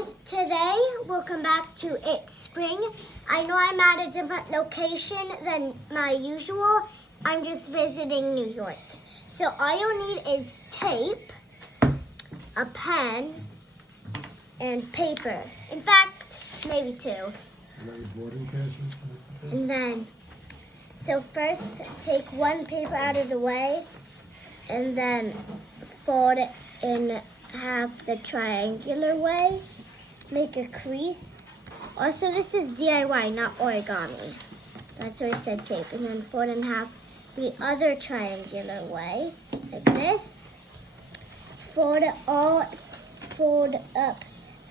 guys, today we'll come back to It's Spring. I know I'm at a different location than my usual. I'm just visiting New York. So all you'll need is tape, a pen, and paper. In fact, maybe two. And then, so first take one paper out of the way and then fold it in half the triangular way. Make a crease. Also, this is DIY, not origami. That's why I said tape. And then fold in half the other triangular way, like this. Fold up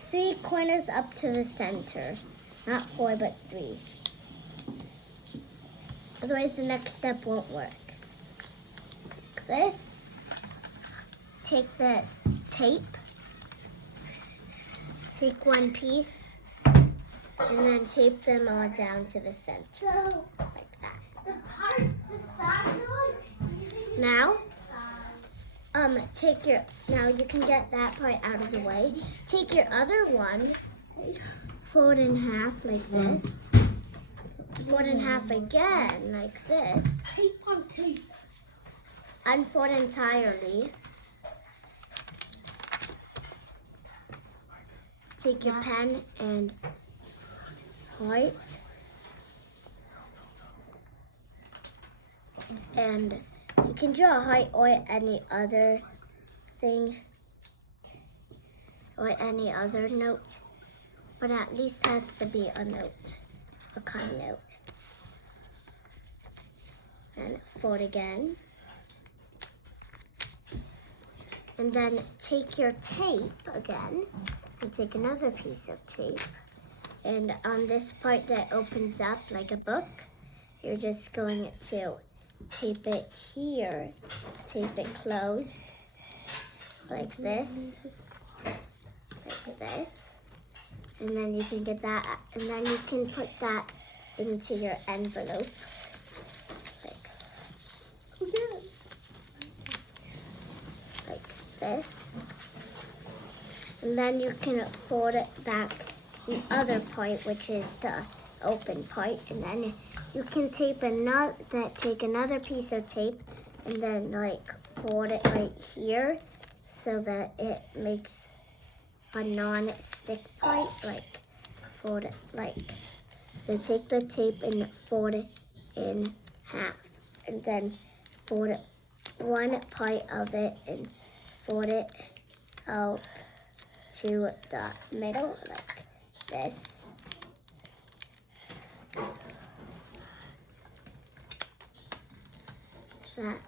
3 corners up to the center. Not 4, but 3. Otherwise, the next step won't work. Like this. Take the tape, take one piece, and then tape them all down to the center, like that. Now, now you can get that part out of the way. Take your other one, fold in half like this, fold in half again like this, Tape on tape. unfold entirely. Take your pen and heart, and you can draw a heart or any other thing or any other note, but at least has to be a note, a kind note. And fold again. And then take your tape again. And take another piece of tape, and on this part that opens up like a book, you're just going to tape it here, tape it closed like this, and then you can get that, and then you can put that into your envelope, like this. And then you can fold it back the other part, which is the open part, and then you can take another piece of tape and then fold it right here so that it makes a non-stick part, fold it so take the tape and fold it in half, and then fold it one part of it and fold it out to the middle like this. That.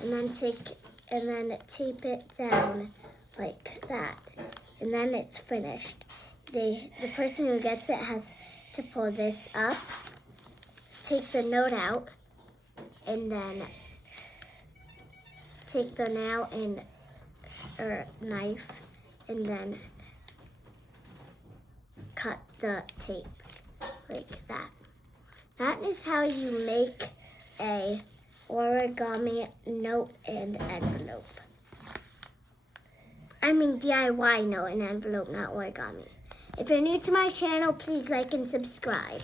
And then tape it down like that. And then it's finished. The person who gets it has to pull this up, take the note out, and then take the nail or knife, and then cut the tape like that. That is how you make a origami note and envelope. I mean DIY note and envelope, not origami. If you're new to my channel, please like and subscribe.